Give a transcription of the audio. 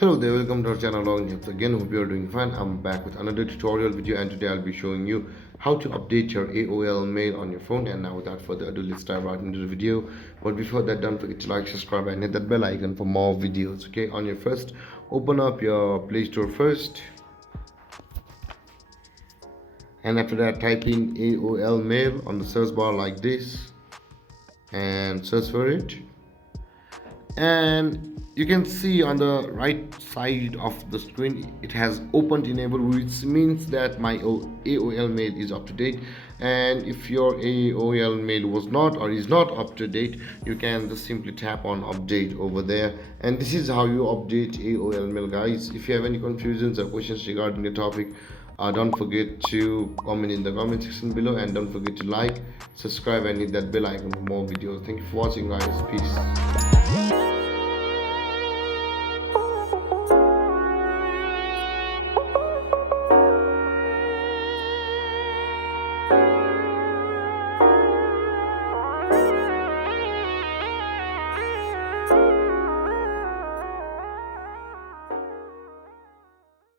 Hello there, welcome to our channel once again. Hope you are doing fine. I'm back with another tutorial video, and today I'll be showing you how to update your AOL mail on your phone. And now without further ado, let's dive right into the video. But before that, don't forget to like, subscribe and hit that bell icon for more videos. Okay, on your first, open up your Play Store first, and after that type in AOL mail on the search bar like this and search for it. And you can see on the right side of the screen it has opened enable, which means that my AOL mail is up to date. And if your AOL mail was not or is not up to date, you can just simply tap on update over there, and this is how you update AOL mail, guys. If you have any confusions or questions regarding the topic, don't forget to comment in the comment section below, and don't forget to like, subscribe and hit that bell icon for more videos. Thank you for watching, guys. Peace.